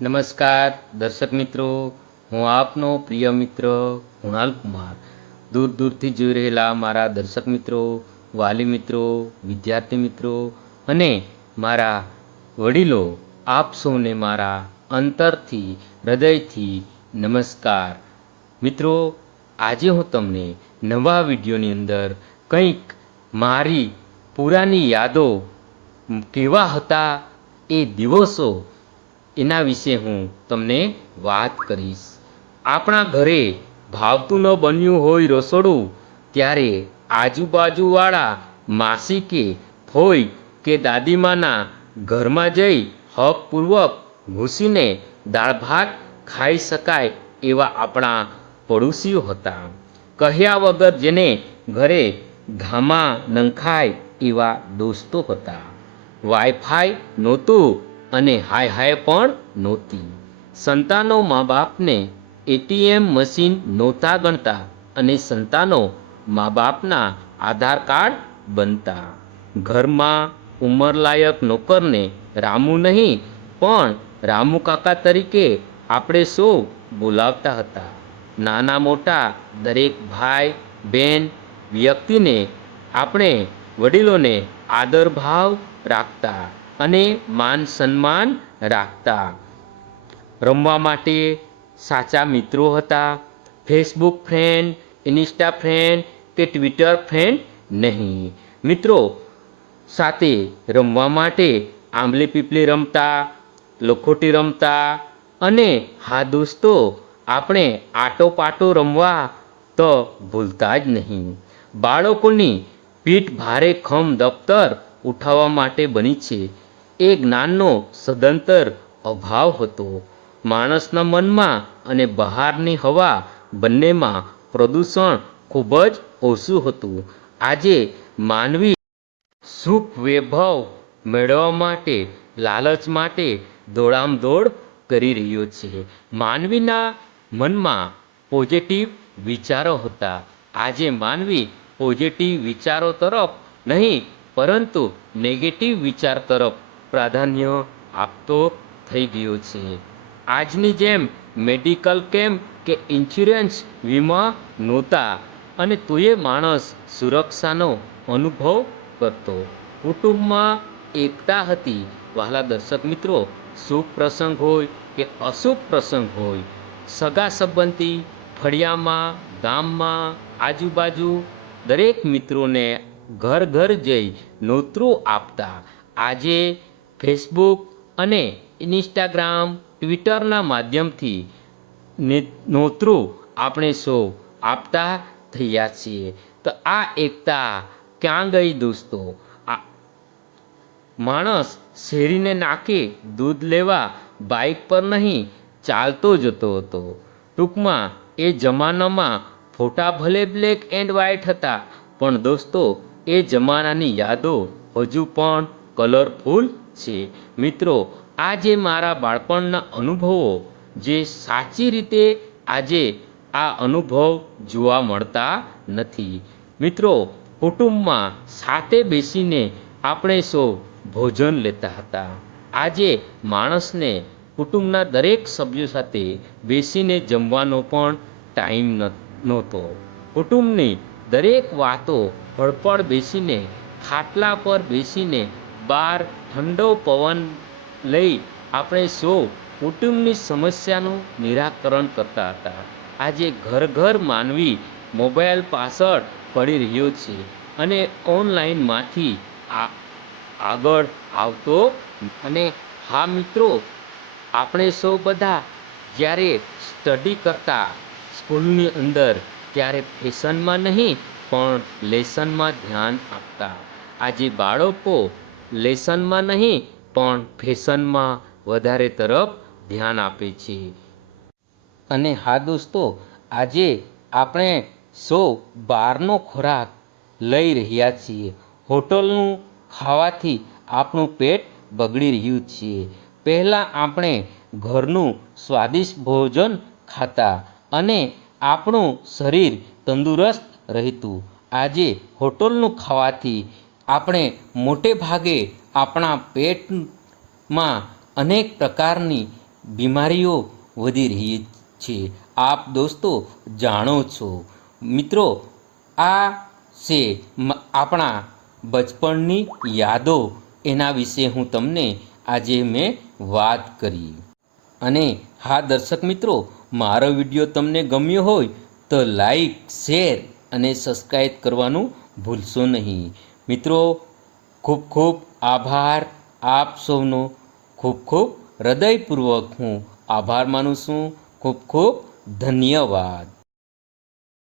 નમસ્કાર, દર્શક મિત્રો. હું આપનો પ્રિય મિત્ર કુણાલ કુમાર. દૂર દૂરથી જોઈ રહેલા મારા દર્શક મિત્રો, વાલી મિત્રો, વિદ્યાર્થી મિત્રો અને મારા વડીલો, આપ સૌને મારા અંતરથી, હૃદયથી નમસ્કાર. મિત્રો, આજે હું તમને નવા વિડીયોની અંદર કંઈક મારી પુરાની યાદો કેવા હતા એ દિવસો એના વિશે હું તમને વાત કરીશ. આપણા ઘરે ભાવતું ન બન્યું હોય રસોડું, ત્યારે આજુબાજુવાળા માસી કે ફોઈ કે દાદીમાના ઘરમાં જઈ હકપૂર્વક ઘૂસીને દાળ ભાત ખાઈ શકાય એવા આપણા પડોશીઓ હતા. કહ્યા વગર જેને ઘરે ઘામા નંખાય એવા દોસ્તો હતા. વાઈફાઈ નહોતું અને હાય હાય પણ નહોતી. સંતાનો મા બાપને એટીએમ મશીન નહોતા ગણતા અને સંતાનો મા બાપના આધાર કાર્ડ બનતા. ઘરમાં ઉંમરલાયક નોકરને રામુ નહીં, પણ રામુ કાકા તરીકે આપણે સૌ બોલાવતા હતા. નાના મોટા દરેક ભાઈ બહેન વ્યક્તિને આપણે વડીલોને આદર ભાવ રાખતા. અને માન સન્માન રાખતા. રમવા માટે સાચા મિત્રો હતા. ફેસબુક ફ્રેન્ડ ઇન્સ્ટા ફ્રેન્ડ કે ટ્વિટર ફ્રેન્ડ નહીં. મિત્રો, સાથે રમવા માટે આંબલી પીપલી રમતા, લખોટી રમતા અને હા દોસ્તો, આપણે આટો પાટો રમવા તો ભૂલતા જ નહીં. બાળકોની પીઠ ભારે ખમ દફતર ઉઠાવવા માટે બની છે. એ જ્ઞાનનો સદંતર અભાવ હતો. માણસના મનમાં અને બહારની હવા બંનેમાં પ્રદૂષણ ખૂબ જ ઓછું હતું. આજે માનવી સુખ વૈભવ મેળવવા માટે, લાલચ માટે દોડામદોડ કરી રહ્યો છે. માનવીના મનમાં પોઝિટિવ વિચારો હતા. આજે માનવી પોઝિટિવ વિચારો તરફ નહીં, પરંતુ નેગેટિવ વિચાર તરફ પ્રાધાન્ય આપતો થઈ ગયો છે. આજની જેમ મેડિકલ કેમ્પ કે ઇન્સ્યોરન્સ વીમા નહોતા અને તોય માણસ સુરક્ષાનો અનુભવ કરતો. કુટુંબમાં એકતા હતી. વહાલા દર્શક મિત્રો શુભ પ્રસંગ હોય કે અશુભ પ્રસંગ હોય, સગા સંબંધી, ફળિયામાં, ગામમાં, આજુબાજુ દરેક મિત્રોને ઘર ઘર જઈ નોતરું આપતા. આજે ફેસબુક અને ઇન્સ્ટાગ્રામ ટ્વિટરના માધ્યમથી ને નોતરું આપણે સૌ આપતા થયા છીએ. તો આ એકતા ક્યાં ગઈ દોસ્તો? આ માણસ શેરીને નાકે દૂધ લેવા બાઇક પર નહીં, ચાલતો જતો હતો. ટૂંકમાં એ જમાનામાં ફોટા ભલે બ્લેક એન્ડ વ્હાઇટ હતા, પણ દોસ્તો એ જમાનાની યાદો હજુ પણ કલરફુલ છે. મિત્રો આ જે મારા બાળપણના અનુભવો જે સાચી રીતે આજે આ અનુભવ જોવા મળતા નથી. મિત્રો, કુટુંબમાં સાથે બેસીને આપણે સૌ ભોજન લેતા હતા. આજે માણસને કુટુંબના દરેક સભ્યો સાથે બેસીને જમવાનો પણ ટાઈમ નહોતો. કુટુંબની દરેક વાતો ભળપળ બેસીને, ખાટલા પર બેસીને બહાર ઠંડો પવન લઈ આપણે સૌ કુટુંબની સમસ્યાનું નિરાકરણ કરતા હતા. આજે ઘર ઘર માનવી મોબાઈલ પાછળ પડી રહ્યો છે અને ઓનલાઈનમાંથી આ આગળ આવતો અને હા મિત્રો, આપણે સૌ બધા જ્યારે સ્ટડી કરતા સ્કૂલની અંદર, ત્યારે ફેશનમાં નહીં, પણ લેસનમાં ધ્યાન આપતા. આજે બાળકો લેસનમાં નહીં, પણ ફેશનમાં વધારે તરફ ધ્યાન આપે છે. અને હા દોસ્તો, આજે આપણે સૌ બહારનો ખોરાક લઈ રહ્યા છીએ. હોટલનું ખાવાથી આપણું પેટ બગડી રહ્યું છે. પહેલાં આપણે ઘરનું સ્વાદિષ્ટ ભોજન ખાતા અને આપણું શરીર તંદુરસ્ત રહેતું. આજે હોટલનું ખાવાથી આપણે મોટે ભાગે આપણા પેટમાં અનેક પ્રકારની બીમારીઓ વધી રહી છે. આપ દોસ્તો જાણો છો. મિત્રો, આ છે આપણા બચપણની યાદો. એના વિશે હું તમને આજે મેં વાત કરી. અને હા, દર્શક મિત્રો, મારો વીડિયો તમને ગમ્યો હોય તો લાઈક, શેર અને સબસ્ક્રાઈબ કરવાનું ભૂલશો નહીં. મિત્રો, ખૂબ ખૂબ આભાર. આપ સૌનો ખૂબ ખૂબ હૃદયપૂર્વક હું આભાર માનું છું. ખૂબ ખૂબ ધન્યવાદ.